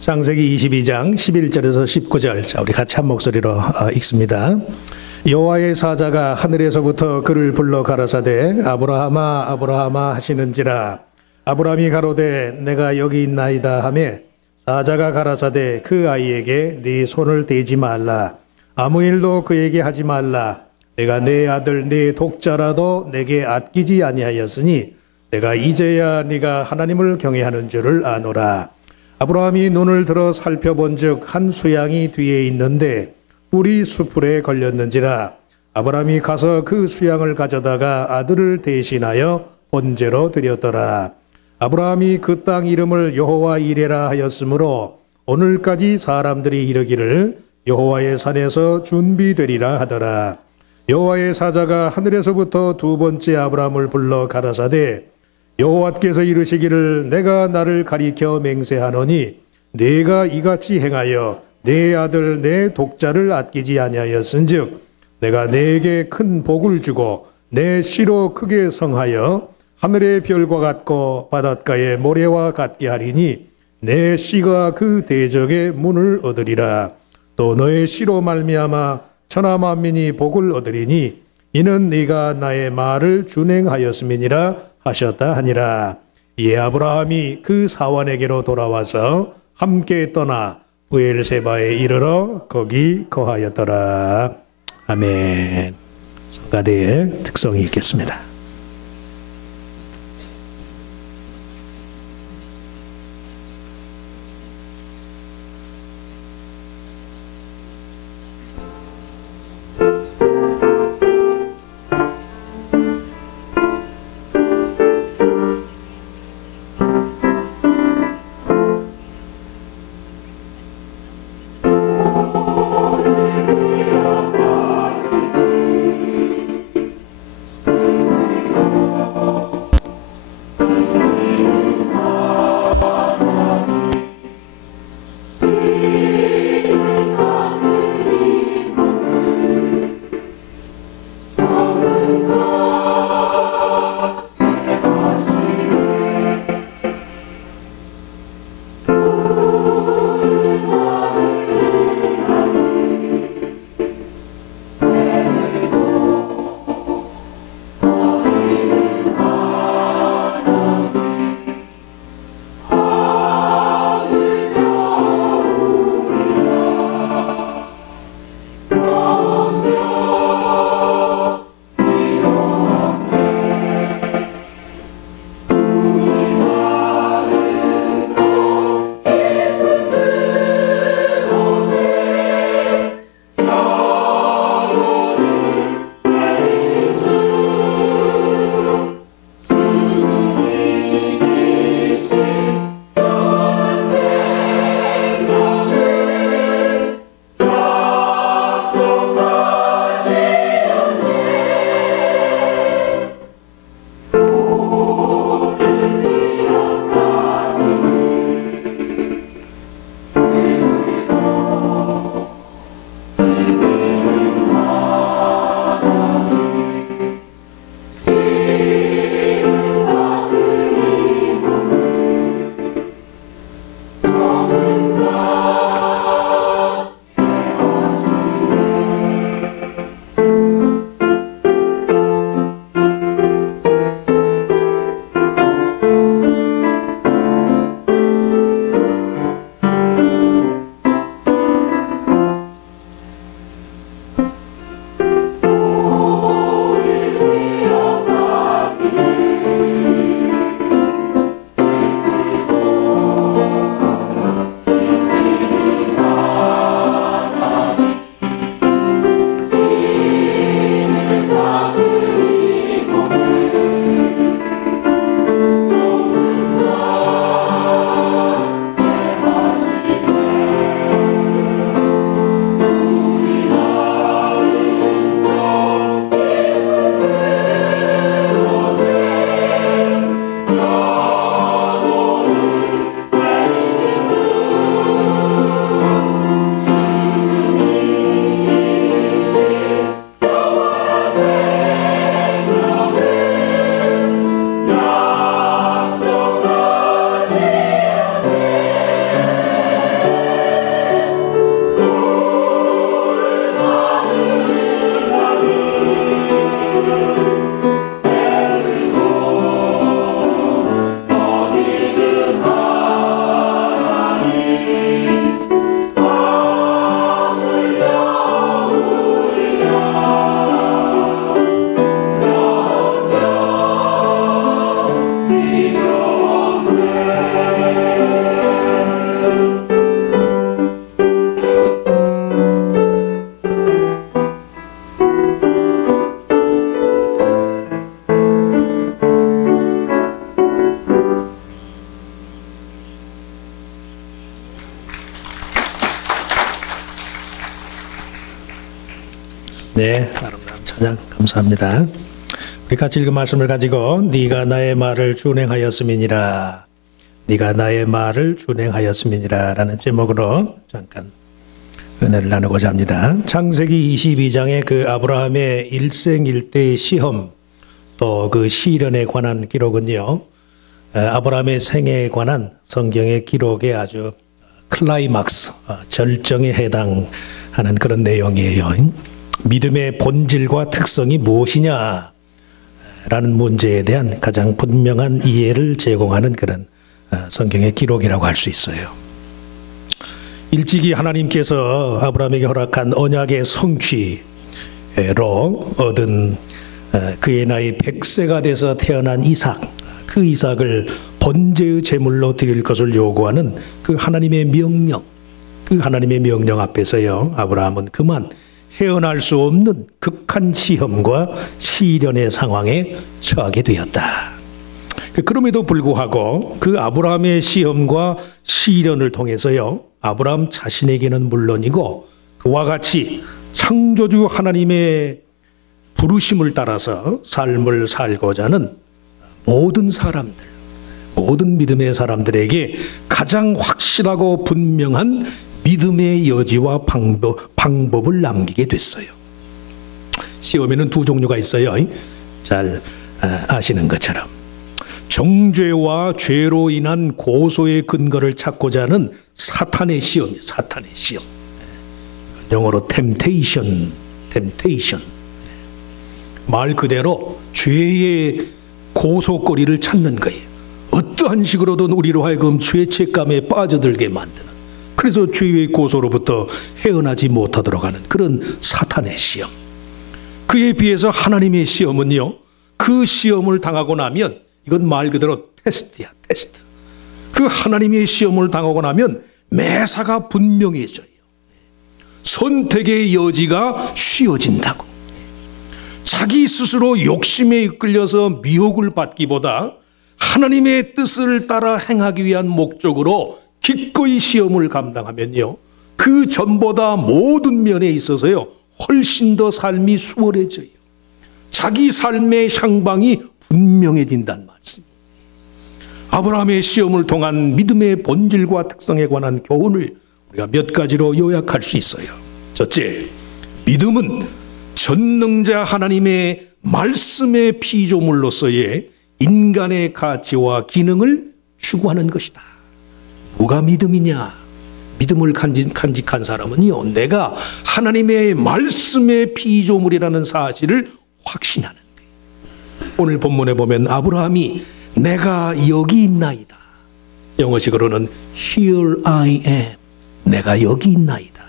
창세기 22장 11절에서 19절. 자, 우리 같이 한 목소리로 읽습니다. 여호와의 사자가 하늘에서부터 그를 불러 가라사대 아브라함아 아브라함아 하시는지라. 아브라함이 가로되 내가 여기 있나이다 하매 사자가 가라사대 그 아이에게 네 손을 대지 말라. 아무 일도 그에게 하지 말라. 내가 내 아들 내 독자라도 내게 아끼지 아니하였으니 내가 이제야 네가 하나님을 경외하는 줄을 아노라. 아브라함이 눈을 들어 살펴본즉 한 수양이 뒤에 있는데 뿔이 수풀에 걸렸는지라. 아브라함이 가서 그 수양을 가져다가 아들을 대신하여 번제로 드렸더라. 아브라함이 그 땅 이름을 여호와 이레라 하였으므로 오늘까지 사람들이 이르기를 여호와의 산에서 준비되리라 하더라. 여호와의 사자가 하늘에서부터 두 번째 아브라함을 불러 가라사대 여호와께서 이르시기를 내가 나를 가리켜 맹세하노니 내가 이같이 행하여 내 아들 내 독자를 아끼지 아니하였은즉 내가 내게 큰 복을 주고 내 씨로 크게 성하여 하늘의 별과 같고 바닷가의 모래와 같게 하리니 내 씨가 그 대적의 문을 얻으리라. 또 너의 씨로 말미암아 천하 만민이 복을 얻으리니 이는 네가 나의 말을 준행하였음이니라 하셨다 하니라. 이에 아브라함이 그 사환에게로 돌아와서 함께 떠나 브엘세바에 이르러 거기 거하였더라. 아멘. 성가대의 특성이 있겠습니다. 네, 아름다운 찬양 감사합니다. 우리 같이 읽은 말씀을 가지고 네가 나의 말을 준행하였음이니라, 네가 나의 말을 준행하였음이니라 라는 제목으로 잠깐 은혜를 나누고자 합니다. 창세기 22장의 그 아브라함의 일생일대의 시험, 또 그 시련에 관한 기록은요, 아브라함의 생애에 관한 성경의 기록의 아주 클라이막스, 절정에 해당하는 그런 내용이에요. 믿음의 본질과 특성이 무엇이냐 라는 문제에 대한 가장 분명한 이해를 제공하는 그런 성경의 기록이라고 할 수 있어요. 일찍이 하나님께서 아브라함에게 허락한 언약의 성취로 얻은 그의 나이 100세가 돼서 태어난 이삭, 그 이삭을 번제의 제물로 드릴 것을 요구하는 그 하나님의 명령, 그 하나님의 명령 앞에서요, 아브라함은 그만 헤어날 수 없는 극한 시험과 시련의 상황에 처하게 되었다. 그럼에도 불구하고 그 아브라함의 시험과 시련을 통해서요, 아브라함 자신에게는 물론이고 그와 같이 창조주 하나님의 부르심을 따라서 삶을 살고자 하는 모든 사람들, 모든 믿음의 사람들에게 가장 확실하고 분명한 믿음의 여지와 방법을 남기게 됐어요. 시험에는 두 종류가 있어요. 잘 아시는 것처럼 정죄와 죄로 인한 고소의 근거를 찾고자 하는 사탄의 시험, 사탄의 시험. 영어로 temptation. 말 그대로 죄의 고소거리를 찾는 거예요. 어떠한 식으로든 우리로 하여금 죄책감에 빠져들게 만드는, 그래서 죄의 고소로부터 헤어나지 못하도록 하는 그런 사탄의 시험. 그에 비해서 하나님의 시험은요, 그 시험을 당하고 나면 이건 말 그대로 테스트야, 테스트. 그 하나님의 시험을 당하고 나면 매사가 분명해져요. 선택의 여지가 쉬워진다고. 자기 스스로 욕심에 이끌려서 미혹을 받기보다 하나님의 뜻을 따라 행하기 위한 목적으로 기꺼이 시험을 감당하면요, 그 전보다 모든 면에 있어서요 훨씬 더 삶이 수월해져요. 자기 삶의 향방이 분명해진다는 말씀입니다. 아브라함의 시험을 통한 믿음의 본질과 특성에 관한 교훈을 우리가 몇 가지로 요약할 수 있어요. 첫째, 믿음은 전능자 하나님의 말씀의 피조물로서의 인간의 가치와 기능을 추구하는 것이다. 누가 믿음이냐? 믿음을 간직한 사람은요, 내가 하나님의 말씀의 피조물이라는 사실을 확신하는 거예요. 오늘 본문에 보면 아브라함이 내가 여기 있나이다, 영어식으로는 Here I am, 내가 여기 있나이다.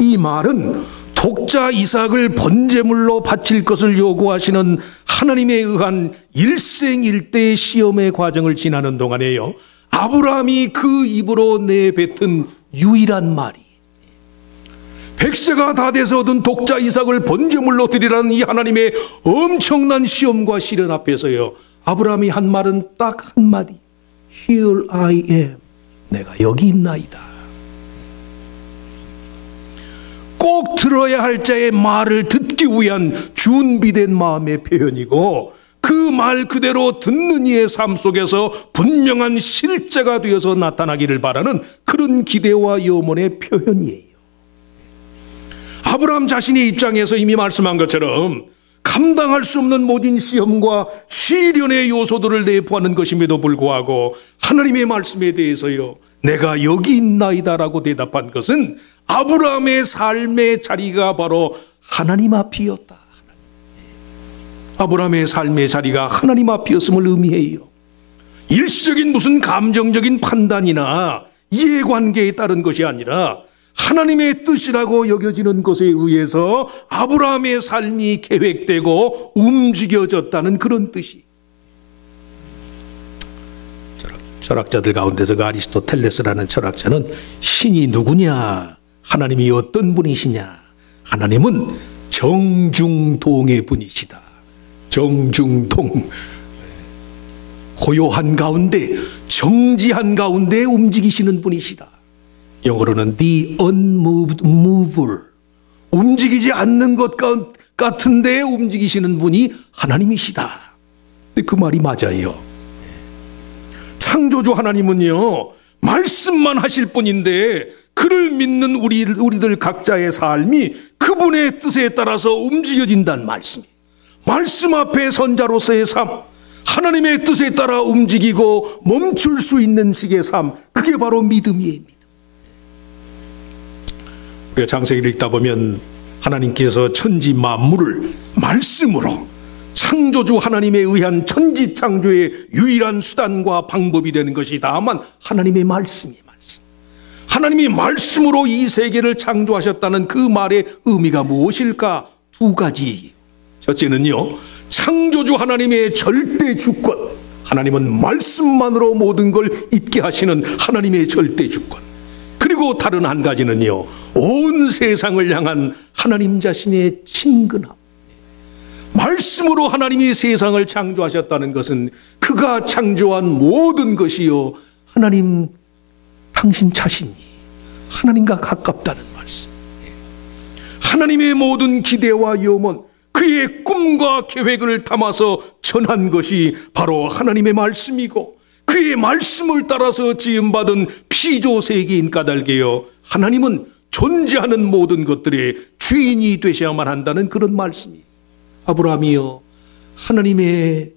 이 말은 독자 이삭을 번제물로 바칠 것을 요구하시는 하나님에 의한 일생일대의 시험의 과정을 지나는 동안에요, 아브라함이 그 입으로 내뱉은 유일한 말이, 100세가 다 돼서 얻은 독자 이삭을 번제물로 드리라는 이 하나님의 엄청난 시험과 시련 앞에서요, 아브라함이 한 말은 딱 한마디, Here I am, 내가 여기 있나이다. 꼭 들어야 할 자의 말을 듣기 위한 준비된 마음의 표현이고, 그 말 그대로 듣는 이의 삶 속에서 분명한 실제가 되어서 나타나기를 바라는 그런 기대와 염원의 표현이에요. 아브라함 자신의 입장에서 이미 말씀한 것처럼 감당할 수 없는 모든 시험과 시련의 요소들을 내포하는 것임에도 불구하고 하나님의 말씀에 대해서요, 내가 여기 있나이다라고 대답한 것은 아브라함의 삶의 자리가 바로 하나님 앞이었다. 아브라함의 삶의 자리가 하나님 앞이었음을 의미해요. 일시적인 무슨 감정적인 판단이나 이해관계에 따른 것이 아니라 하나님의 뜻이라고 여겨지는 것에 의해서 아브라함의 삶이 계획되고 움직여졌다는 그런 뜻이. 철학자들 가운데서 그 아리스토텔레스라는 철학자는 신이 누구냐, 하나님이 어떤 분이시냐, 하나님은 정중동의 분이시다. 정중동, 고요한 가운데, 정지한 가운데 움직이시는 분이시다. 영어로는 the unmoved mover, 움직이지 않는 것 같은데 움직이시는 분이 하나님이시다. 근데 그 말이 맞아요. 창조주 하나님은요, 말씀만 하실 분인데 그를 믿는 우리들 각자의 삶이 그분의 뜻에 따라서 움직여진다는 말씀. 말씀 앞에 선자로서의 삶, 하나님의 뜻에 따라 움직이고 멈출 수 있는 식의 삶, 그게 바로 믿음이에요. 우리가 창세기를 읽다 보면 하나님께서 천지 만물을 말씀으로, 창조주 하나님에 의한 천지 창조의 유일한 수단과 방법이 되는 것이 다만 하나님의 말씀이에요. 하나님이 말씀으로 이 세계를 창조하셨다는 그 말의 의미가 무엇일까? 두 가지. 첫째는요, 창조주 하나님의 절대 주권. 하나님은 말씀만으로 모든 걸 있게 하시는 하나님의 절대 주권. 그리고 다른 한 가지는요, 온 세상을 향한 하나님 자신의 친근함. 말씀으로 하나님이 세상을 창조하셨다는 것은 그가 창조한 모든 것이요, 하나님 당신 자신이 하나님과 가깝다는 말씀. 하나님의 모든 기대와 염원, 그의 꿈과 계획을 담아서 전한 것이 바로 하나님의 말씀이고, 그의 말씀을 따라서 지음받은 피조 세계인 까닭에요, 하나님은 존재하는 모든 것들의 주인이 되셔야만 한다는 그런 말씀이. 아브라함이요, 하나님의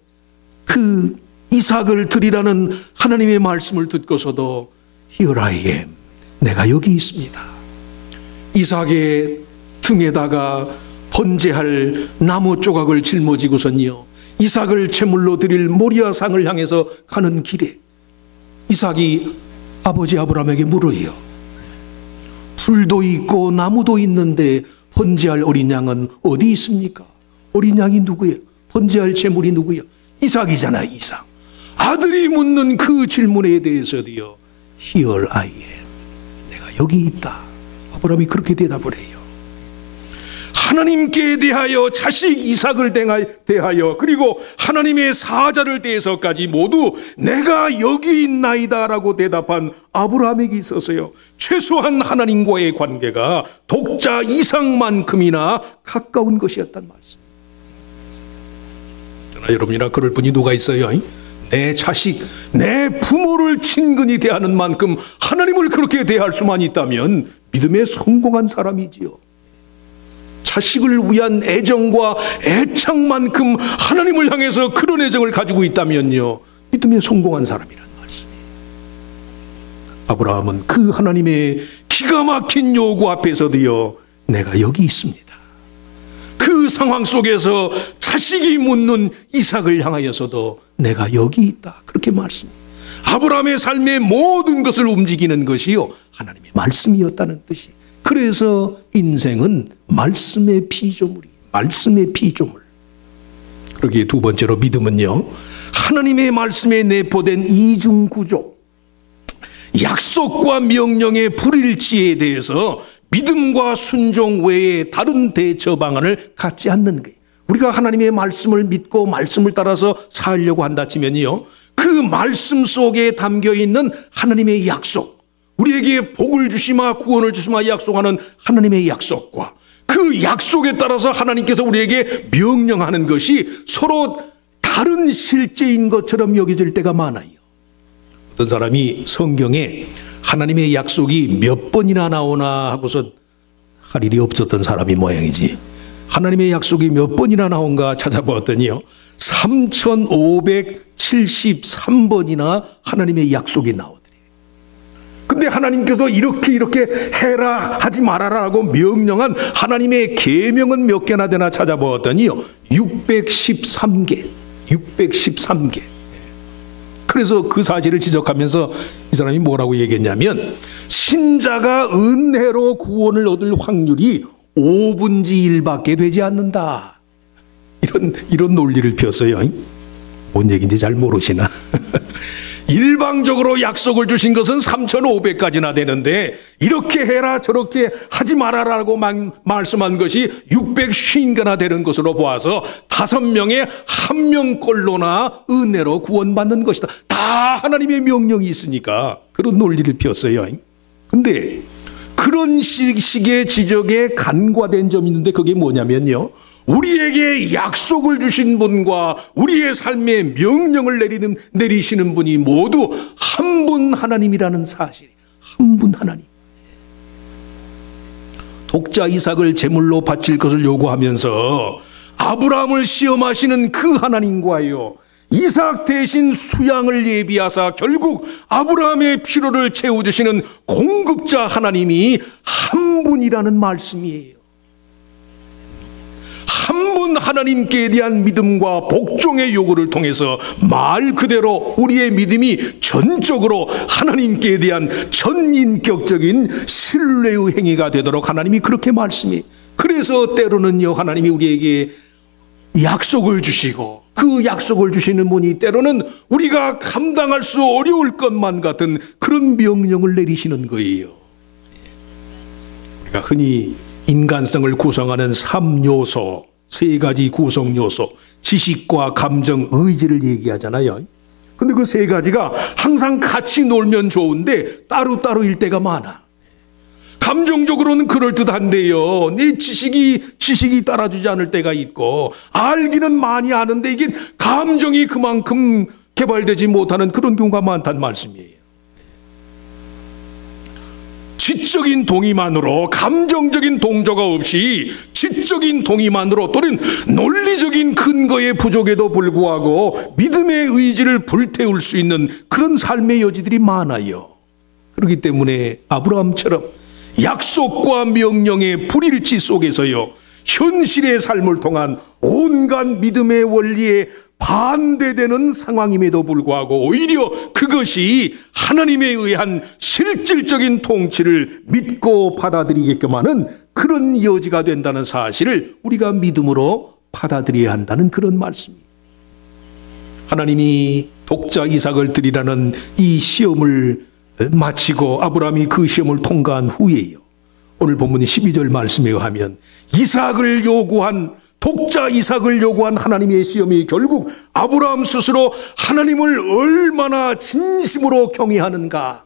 그 이삭을 드리라는 하나님의 말씀을 듣고서도 Here I am, 내가 여기 있습니다. 이삭의 등에다가 번제할 나무 조각을 짊어지고선요, 이삭을 제물로 드릴 모리아상을 향해서 가는 길에 이삭이 아버지 아브라함에게 물어요. 불도 있고 나무도 있는데 번제할 어린 양은 어디 있습니까? 어린 양이 누구예요? 번제할 제물이 누구예요? 이삭이잖아요, 이삭. 아들이 묻는 그 질문에 대해서도요, Here I am, 내가 여기 있다. 아브라함이 그렇게 대답을 해요. 하나님께 대하여, 자식 이삭을 대하여, 그리고 하나님의 사자를 대해서까지 모두 내가 여기 있나이다 라고 대답한 아브라함에게 있어서요, 최소한 하나님과의 관계가 독자 이삭만큼이나 가까운 것이었단 말씀. 저나 여러분이나 그럴 분이 누가 있어요? 내 자식, 내 부모를 친근히 대하는 만큼 하나님을 그렇게 대할 수만 있다면 믿음에 성공한 사람이지요. 자식을 위한 애정과 애착만큼 하나님을 향해서 그런 애정을 가지고 있다면요, 믿음에 성공한 사람이란 말씀이에요. 아브라함은 그 하나님의 기가 막힌 요구 앞에서도요, 내가 여기 있습니다. 그 상황 속에서 자식이 묻는 이삭을 향하여서도 내가 여기 있다, 그렇게 말씀해요. 아브라함의 삶의 모든 것을 움직이는 것이요, 하나님의 말씀이었다는 뜻이. 그래서 인생은 말씀의 피조물이에요. 말씀의 피조물. 그러기에 두 번째로 믿음은요, 하나님의 말씀에 내포된 이중구조, 약속과 명령의 불일치에 대해서 믿음과 순종 외에 다른 대처 방안을 갖지 않는 거예요. 우리가 하나님의 말씀을 믿고 말씀을 따라서 살려고 한다 치면요, 그 말씀 속에 담겨 있는 하나님의 약속, 우리에게 복을 주시마 구원을 주시마 약속하는 하나님의 약속과 그 약속에 따라서 하나님께서 우리에게 명령하는 것이 서로 다른 실제인 것처럼 여겨질 때가 많아요. 어떤 사람이 성경에 하나님의 약속이 몇 번이나 나오나 하고서 할 일이 없었던 사람이 모양이지, 하나님의 약속이 몇 번이나 나온가 찾아보았더니요, 3573번이나 하나님의 약속이 나오더래요. 근데 하나님께서 이렇게 해라 하지 말아라라고 명령한 하나님의 계명은 몇 개나 되나 찾아보았더니요, 613개. 그래서 그 사실을 지적하면서 이 사람이 뭐라고 얘기했냐면, 신자가 은혜로 구원을 얻을 확률이 5분의 1밖에 되지 않는다, 이런 논리를 폈어요. 뭔 얘기인지 잘 모르시나? 일방적으로 약속을 주신 것은 3,500까지나 되는데 이렇게 해라 저렇게 하지 말아라고 말씀한 것이 650개나 되는 것으로 보아서 5명의 1명꼴로나 은혜로 구원받는 것이다. 다 하나님의 명령이 있으니까 그런 논리를 폈어요. 근데 그런 식의 지적에 간과된 점이 있는데 그게 뭐냐면요, 우리에게 약속을 주신 분과 우리의 삶에 명령을 내리시는 분이 모두 한 분 하나님이라는 사실. 한 분 하나님. 독자 이삭을 제물로 바칠 것을 요구하면서 아브라함을 시험하시는 그 하나님과요, 이삭 대신 수양을 예비하사 결국 아브라함의 필요를 채워주시는 공급자 하나님이 한 분이라는 말씀이에요. 한 분 하나님께 대한 믿음과 복종의 요구를 통해서 말 그대로 우리의 믿음이 전적으로 하나님께 대한 전인격적인 신뢰의 행위가 되도록 하나님이 그렇게 말씀해. 그래서 때로는요, 하나님이 우리에게 약속을 주시고 그 약속을 주시는 분이 때로는 우리가 감당할 수 어려울 것만 같은 그런 명령을 내리시는 거예요. 우리가 흔히 인간성을 구성하는 3요소, 3가지 구성 요소, 지식과 감정, 의지를 얘기하잖아요. 근데 그 3가지가 항상 같이 놀면 좋은데 따로따로일 때가 많아. 감정적으로는 그럴듯한데요, 네 지식이 따라주지 않을 때가 있고, 알기는 많이 아는데 이게 감정이 그만큼 개발되지 못하는 그런 경우가 많다는 말씀이에요. 지적인 동의만으로, 감정적인 동조가 없이 지적인 동의만으로 또는 논리적인 근거의 부족에도 불구하고 믿음의 의지를 불태울 수 있는 그런 삶의 여지들이 많아요. 그렇기 때문에 아브라함처럼 약속과 명령의 불일치 속에서요, 현실의 삶을 통한 온갖 믿음의 원리에 반대되는 상황임에도 불구하고 오히려 그것이 하나님에 의한 실질적인 통치를 믿고 받아들이게끔 하는 그런 여지가 된다는 사실을 우리가 믿음으로 받아들여야 한다는 그런 말씀입니다. 하나님이 독자 이삭을 드리라는 이 시험을 마치고 아브라함이 그 시험을 통과한 후에요, 오늘 본문 12절 말씀에 의하면 독자 이삭을 요구한 하나님의 시험이 결국 아브라함 스스로 하나님을 얼마나 진심으로 경외하는가,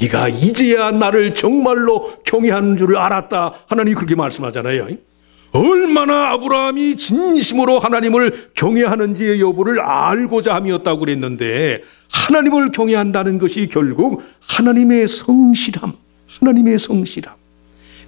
네가 이제야 나를 정말로 경외하는 줄을 알았다, 하나님이 그렇게 말씀하잖아요. 얼마나 아브라함이 진심으로 하나님을 경외하는지의 여부를 알고자 함이었다고 그랬는데, 하나님을 경외한다는 것이 결국 하나님의 성실함,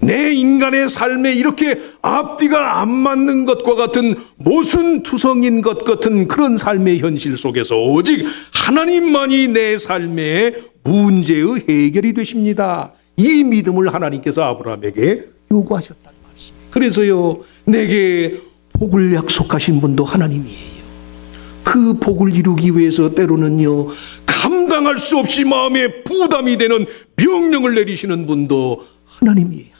내 인간의 삶에 이렇게 앞뒤가 안 맞는 것과 같은 모순투성인 것 같은 그런 삶의 현실 속에서 오직 하나님만이 내 삶의 문제의 해결이 되십니다. 이 믿음을 하나님께서 아브라함에게 요구하셨다는 말씀이에요. 그래서요, 내게 복을 약속하신 분도 하나님이에요. 그 복을 이루기 위해서 때로는요, 감당할 수 없이 마음에 부담이 되는 명령을 내리시는 분도 하나님이에요.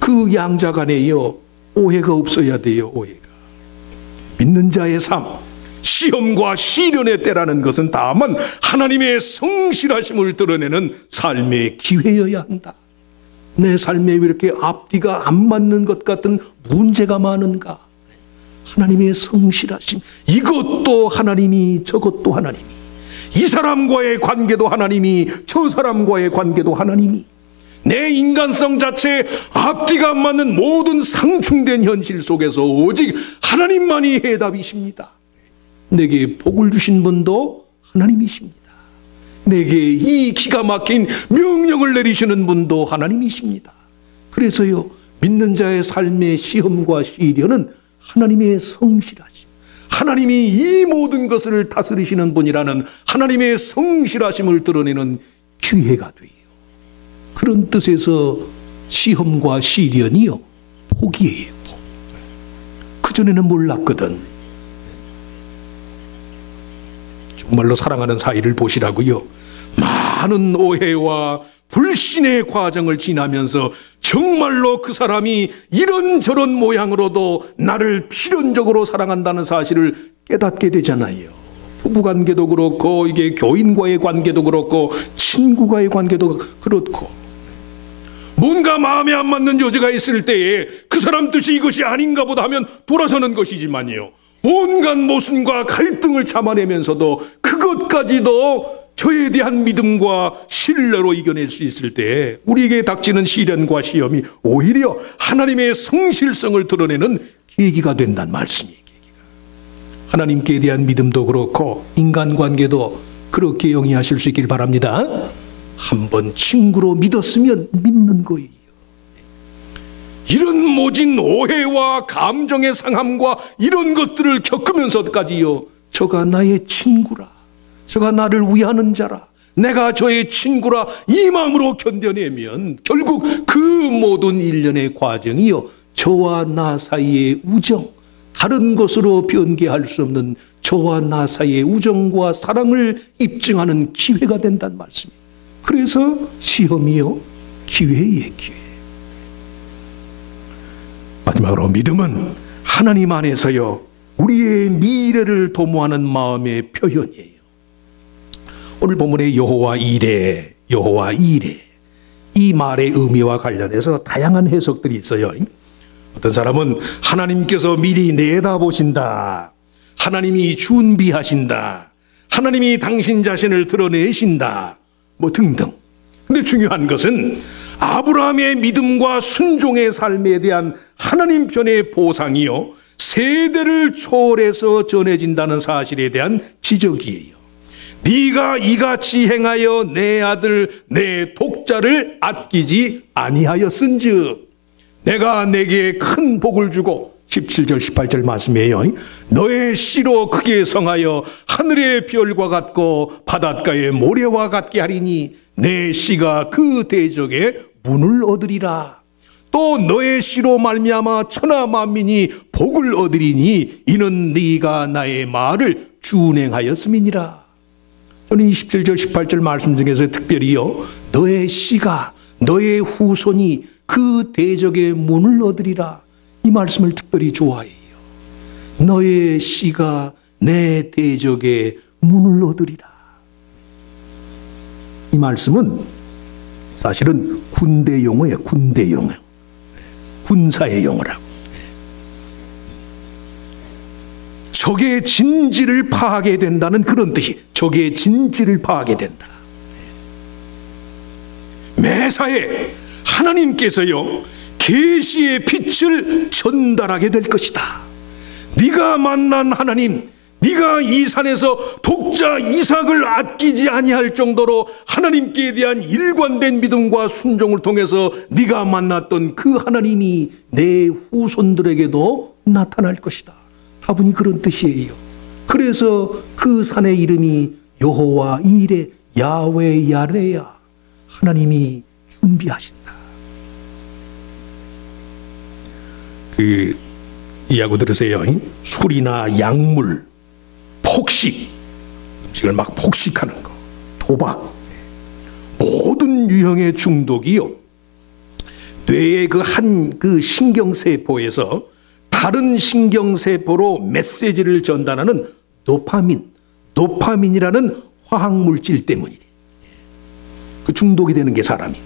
그 양자 간에요, 오해가 없어야 돼요. 오해가. 믿는 자의 삶, 시험과 시련의 때라는 것은 다만 하나님의 성실하심을 드러내는 삶의 기회여야 한다. 내 삶에 왜 이렇게 앞뒤가 안 맞는 것 같은 문제가 많은가? 하나님의 성실하심, 이것도 하나님이 저것도 하나님이, 이 사람과의 관계도 하나님이 저 사람과의 관계도 하나님이, 내 인간성 자체에 앞뒤가 안 맞는 모든 상충된 현실 속에서 오직 하나님만이 해답이십니다. 내게 복을 주신 분도 하나님이십니다. 내게 이 기가 막힌 명령을 내리시는 분도 하나님이십니다. 그래서요, 믿는 자의 삶의 시험과 시련은 하나님의 성실하심, 하나님이 이 모든 것을 다스리시는 분이라는 하나님의 성실하심을 드러내는 기회가 돼요. 그런 뜻에서 시험과 시련이요, 복이에요. 복. 그전에는 몰랐거든. 정말로 사랑하는 사이를 보시라고요, 많은 오해와 불신의 과정을 지나면서 정말로 그 사람이 이런저런 모양으로도 나를 필연적으로 사랑한다는 사실을 깨닫게 되잖아요. 부부관계도 그렇고, 이게 교인과의 관계도 그렇고, 친구와의 관계도 그렇고, 뭔가 마음에 안 맞는 여지가 있을 때에 그 사람 뜻이 이것이 아닌가 보다 하면 돌아서는 것이지만요, 온갖 모순과 갈등을 참아내면서도 그것까지도 저에 대한 믿음과 신뢰로 이겨낼 수 있을 때 우리에게 닥치는 시련과 시험이 오히려 하나님의 성실성을 드러내는 계기가 된다는 말씀이에요. 하나님께 대한 믿음도 그렇고 인간관계도 그렇게 영위하실 수 있길 바랍니다. 한번 친구로 믿었으면 믿는 거예요. 이런 모진 오해와 감정의 상함과 이런 것들을 겪으면서까지요, 저가 나의 친구라, 저가 나를 위하는 자라, 내가 저의 친구라, 이 마음으로 견뎌내면 결국 그 모든 일련의 과정이요, 저와 나 사이의 우정, 다른 것으로 변개할 수 없는 저와 나 사이의 우정과 사랑을 입증하는 기회가 된다는 말씀이에요. 그래서 시험이요, 기회예요, 기회. 마지막으로 믿음은 하나님 안에서요, 우리의 미래를 도모하는 마음의 표현이에요. 오늘 본문의 여호와 이레, 여호와 이레, 이 말의 의미와 관련해서 다양한 해석들이 있어요. 어떤 사람은 하나님께서 미리 내다보신다, 하나님이 준비하신다, 하나님이 당신 자신을 드러내신다, 뭐 등등. 근데 중요한 것은 아브라함의 믿음과 순종의 삶에 대한 하나님 편의 보상이요, 세대를 초월해서 전해진다는 사실에 대한 지적이에요. 네가 이같이 행하여 내 아들 내 독자를 아끼지 아니하였은즉 내가 내게 큰 복을 주고, 17절 18절 말씀이에요. 너의 씨로 크게 성하여 하늘의 별과 같고 바닷가의 모래와 같게 하리니 내 씨가 그 대적의 문을 얻으리라. 또 너의 씨로 말미암아 천하 만민이 복을 얻으리니 이는 네가 나의 말을 준행하였음이니라. 저는 27절 18절 말씀 중에서 특별히요, 너의 씨가, 너의 후손이 그 대적의 문을 얻으리라, 이 말씀을 특별히 좋아해요. 너의 씨가 내 대적의 문을 얻으리라. 이 말씀은 사실은 군대 용어예요. 군대 용어, 군사의 용어라고. 적의 진지를 파하게 된다는 그런 뜻이, 적의 진지를 파하게 된다. 매사에 하나님께서요, 계시의 빛을 전달하게 될 것이다. 네가 만난 하나님, 네가 이 산에서 독자 이삭을 아끼지 아니할 정도로 하나님께 대한 일관된 믿음과 순종을 통해서 네가 만났던 그 하나님이 내 후손들에게도 나타날 것이다. 다분히 그런 뜻이에요. 그래서 그 산의 이름이 여호와 이레, 야훼 야레야, 하나님이 준비하신다. 그 이야기 들으세요. 술이나 약물, 폭식, 음식을 막 폭식하는 거, 도박, 모든 유형의 중독이요, 뇌의 그 신경세포에서 다른 신경세포로 메시지를 전달하는 도파민이라는 화학물질 때문이래. 그 중독이 되는 게 사람이.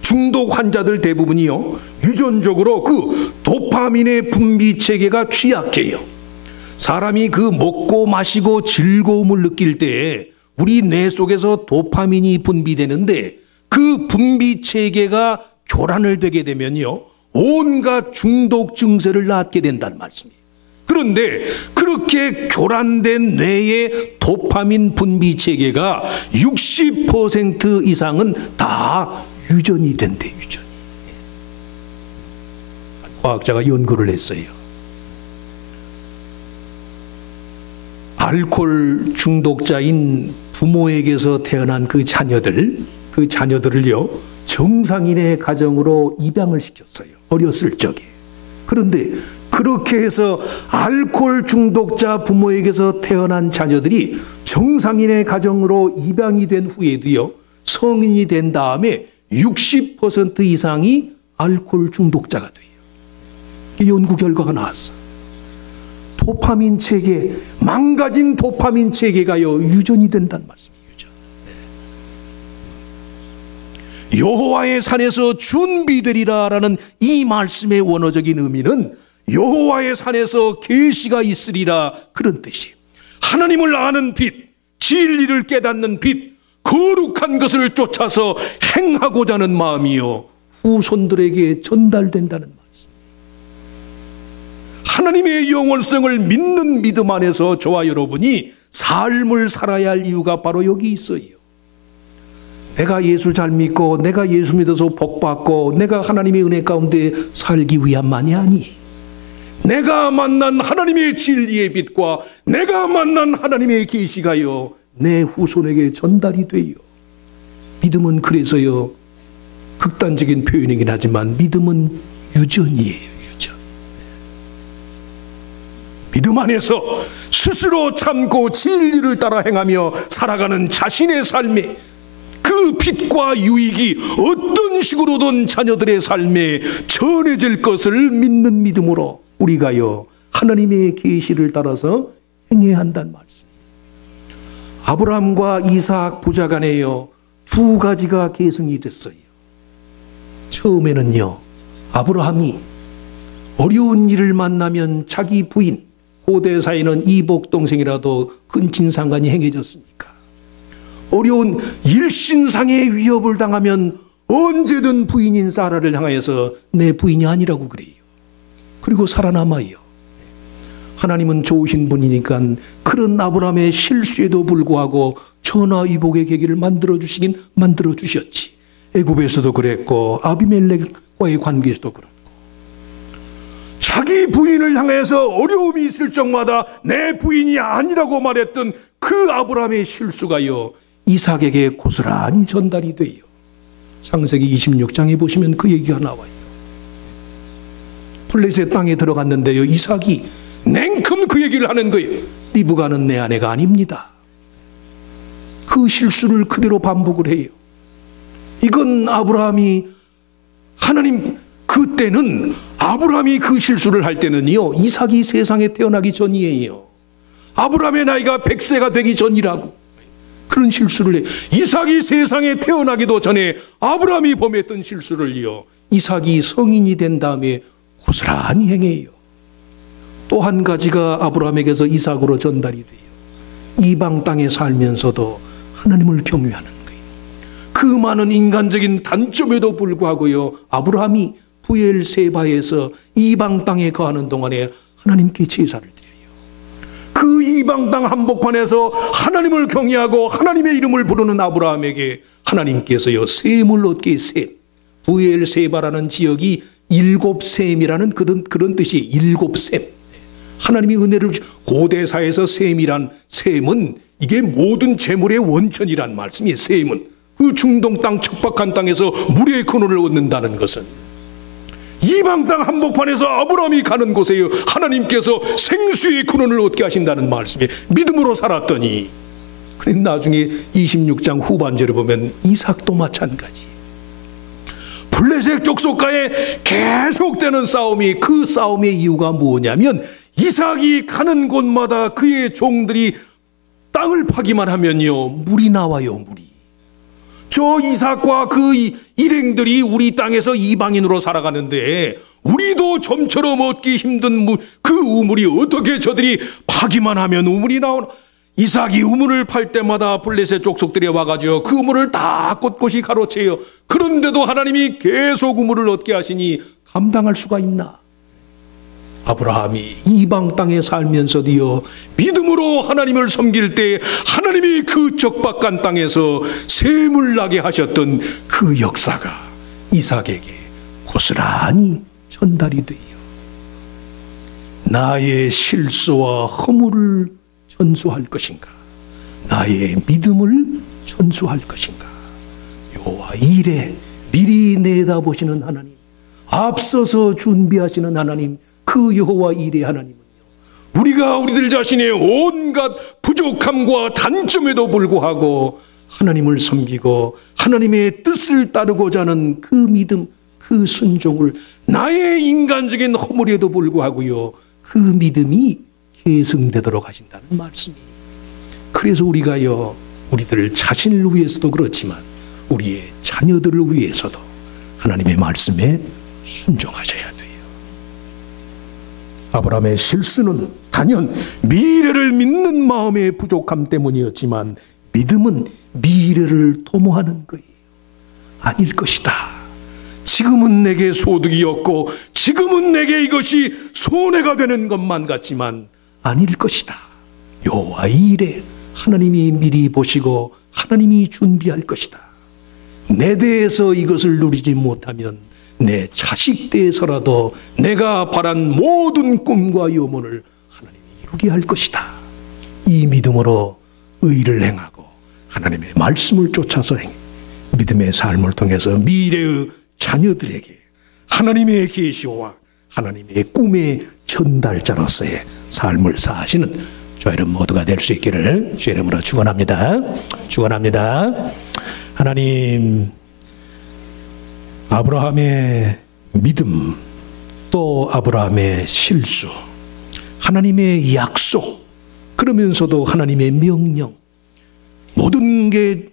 중독 환자들 대부분이요, 유전적으로 그 도파민의 분비 체계가 취약해요. 사람이 그 먹고 마시고 즐거움을 느낄 때 우리 뇌 속에서 도파민이 분비되는데, 그 분비 체계가 교란을 되게 되면요, 온갖 중독 증세를 낳게 된다는 말씀이에요. 그런데 그렇게 교란된 뇌의 도파민 분비 체계가 60% 이상은 다 유전이 된대, 유전이. 과학자가 연구를 했어요. 알코올 중독자인 부모에게서 태어난 그 자녀들을요, 정상인의 가정으로 입양을 시켰어요. 어렸을 적에. 그런데 그렇게 해서 알코올 중독자 부모에게서 태어난 자녀들이 정상인의 가정으로 입양이 된 후에도요, 성인이 된 다음에 60% 이상이 알코올 중독자가 돼요. 연구 결과가 나왔어. 도파민 체계, 망가진 도파민 체계가요, 유전이 된다는 말씀이에요. 유전. 여호와의 산에서 준비되리라라는 이 말씀의 원어적인 의미는 여호와의 산에서 계시가 있으리라, 그런 뜻이에요. 하나님을 아는 빛, 진리를 깨닫는 빛, 거룩한 것을 쫓아서 행하고자 하는 마음이요 후손들에게 전달된다는 말씀. 하나님의 영원성을 믿는 믿음 안에서 저와 여러분이 삶을 살아야 할 이유가 바로 여기 있어요. 내가 예수 잘 믿고 내가 예수 믿어서 복 받고 내가 하나님의 은혜 가운데 살기 위함만이 아니, 내가 만난 하나님의 진리의 빛과 내가 만난 하나님의 계시가요 내 후손에게 전달이 돼요. 믿음은 그래서요, 극단적인 표현이긴 하지만 믿음은 유전이에요. 유전. 믿음 안에서 스스로 참고 진리를 따라 행하며 살아가는 자신의 삶에 그 빛과 유익이 어떤 식으로든 자녀들의 삶에 전해질 것을 믿는 믿음으로 우리가요 하나님의 계시를 따라서 행해야 한다는 말씀. 아브라함과 이삭 부자간에요 두 가지가 계승이 됐어요. 처음에는요, 아브라함이 어려운 일을 만나면 자기 부인, 고대사에는 이복 동생이라도 근친상간이 행해졌으니까 어려운 일신상의 위협을 당하면 언제든 부인인 사라를 향하여서 내 부인이 아니라고 그래요. 그리고 살아남아요. 하나님은 좋으신 분이니까 그런 아브라함의 실수에도 불구하고 전화위복의 계기를 만들어주시긴 만들어주셨지. 애굽에서도 그랬고 아비멜렉과의 관계에서도 그렇고, 자기 부인을 향해서 어려움이 있을 적마다 내 부인이 아니라고 말했던 그 아브라함의 실수가요 이삭에게 고스란히 전달이 돼요. 창세기 26장에 보시면 그 얘기가 나와요. 블레셋 땅에 들어갔는데요 이삭이 냉큼 그 얘기를 하는 거예요. 리브가는 내 아내가 아닙니다. 그 실수를 그대로 반복을 해요. 이건 아브라함이 하나님 그때는 아브라함이 그 실수를 할 때는요 이삭이 세상에 태어나기 전이에요. 아브라함의 나이가 100세가 되기 전이라고 그런 실수를 해. 이삭이 세상에 태어나기도 전에 아브라함이 범했던 실수를요 이삭이 성인이 된 다음에 고스란히 행해요. 또 한 가지가 아브라함에게서 이삭으로 전달이 돼요. 이방 땅에 살면서도 하나님을 경외하는 거예요. 그 많은 인간적인 단점에도 불구하고요 아브라함이 부엘세바에서 이방 땅에 거하는 동안에 하나님께 제사를 드려요. 그 이방 땅 한복판에서 하나님을 경외하고 하나님의 이름을 부르는 아브라함에게 하나님께서요 셈을 얻게 셈, 부엘세바라는 지역이 일곱 셈이라는 그런 뜻이 일곱 셈. 하나님이 은혜를 고대사에서 셈이란 셈은 이게 모든 재물의 원천이란 말씀이에요. 셈은 그 중동 땅 척박한 땅에서 물의 근원을 얻는다는 것은 이방 땅 한복판에서 아브라함이 가는 곳에요 하나님께서 생수의 근원을 얻게 하신다는 말씀이에요. 믿음으로 살았더니 그래 나중에 26장 후반절에 보면 이삭도 마찬가지. 블레셋 족속과의 계속되는 싸움이, 그 싸움의 이유가 뭐냐면 이삭이 가는 곳마다 그의 종들이 땅을 파기만 하면요 물이 나와요. 물이. 저 이삭과 그 일행들이 우리 땅에서 이방인으로 살아가는데 우리도 좀처럼 얻기 힘든 물, 그 우물이 어떻게 저들이 파기만 하면 우물이 나오나. 이삭이 우물을 팔 때마다 블레셋 족속들이 와가지고 그 우물을 다 꼿꼿이 가로채요. 그런데도 하나님이 계속 우물을 얻게 하시니 감당할 수가 있나. 아브라함이 이방 땅에 살면서도요 믿음으로 하나님을 섬길 때 하나님이 그 적박한 땅에서 샘을 나게 하셨던 그 역사가 이삭에게 고스란히 전달이 돼요. 나의 실수와 허물을 전수할 것인가, 나의 믿음을 전수할 것인가. 여호와 일에 미리 내다보시는 하나님, 앞서서 준비하시는 하나님, 그 여호와 일의 하나님은요 우리가 우리들 자신의 온갖 부족함과 단점에도 불구하고 하나님을 섬기고 하나님의 뜻을 따르고자 하는 그 믿음, 그 순종을 나의 인간적인 허물에도 불구하고요 그 믿음이 계승되도록 하신다는 말씀이에요. 그래서 우리가요 우리들 자신을 위해서도 그렇지만 우리의 자녀들을 위해서도 하나님의 말씀에 순종하셔야 돼요. 아브라함의 실수는 단연 미래를 믿는 마음의 부족함 때문이었지만 믿음은 미래를 도모하는 거예요. 아닐 것이다. 지금은 내게 소득이 없고 지금은 내게 이것이 손해가 되는 것만 같지만 아닐 것이다. 여호와의 일에 하나님이 미리 보시고 하나님이 준비할 것이다. 내 대에서 이것을 누리지 못하면 내 자식 대에서라도 내가 바란 모든 꿈과 요문을 하나님이 이루게 할 것이다. 이 믿음으로 의를 행하고 하나님의 말씀을 쫓아서 믿음의 삶을 통해서 미래의 자녀들에게 하나님의 계시와 하나님의 꿈의 전달자로서의 삶을 사시는 저와 여러분 모두가 될 수 있기를 주의 이름으로 축원합니다. 축원합니다. 하나님, 아브라함의 믿음, 또 아브라함의 실수, 하나님의 약속, 그러면서도 하나님의 명령, 모든 게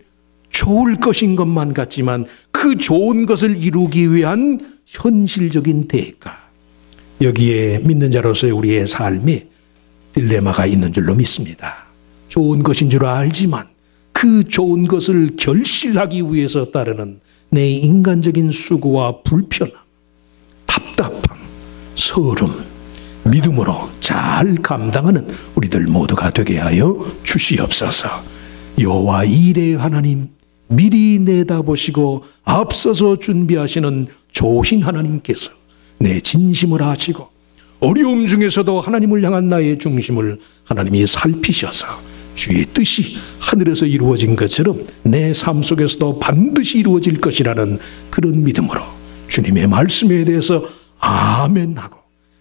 좋을 것인 것만 같지만 그 좋은 것을 이루기 위한 현실적인 대가, 여기에 믿는 자로서의 우리의 삶에 딜레마가 있는 줄로 믿습니다. 좋은 것인 줄 알지만 그 좋은 것을 결실하기 위해서 따르는 내 인간적인 수고와 불편함, 답답함, 서름, 믿음으로 잘 감당하는 우리들 모두가 되게 하여 주시옵소서. 여호와 이레의 하나님, 미리 내다보시고 앞서서 준비하시는 좋으신 하나님께서 내 진심을 아시고 어려움 중에서도 하나님을 향한 나의 중심을 하나님이 살피셔서 주의 뜻이 하늘에서 이루어진 것처럼 내 삶 속에서도 반드시 이루어질 것이라는 그런 믿음으로 주님의 말씀에 대해서 아멘하고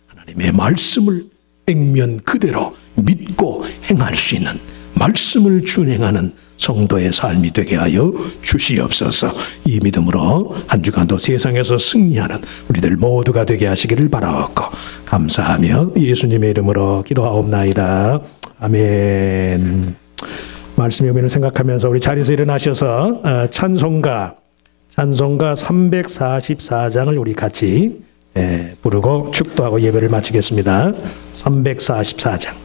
하나님의 말씀을 액면 그대로 믿고 행할 수 있는, 말씀을 준행하는 성도의 삶이 되게 하여 주시옵소서. 이 믿음으로 한 주간도 세상에서 승리하는 우리들 모두가 되게 하시기를 바라옵고 감사하며 예수님의 이름으로 기도하옵나이다. 아멘. 말씀의 의미를 생각하면서 우리 자리에서 일어나셔서 찬송가 344장을 우리 같이 부르고 축도하고 예배를 마치겠습니다. 344장.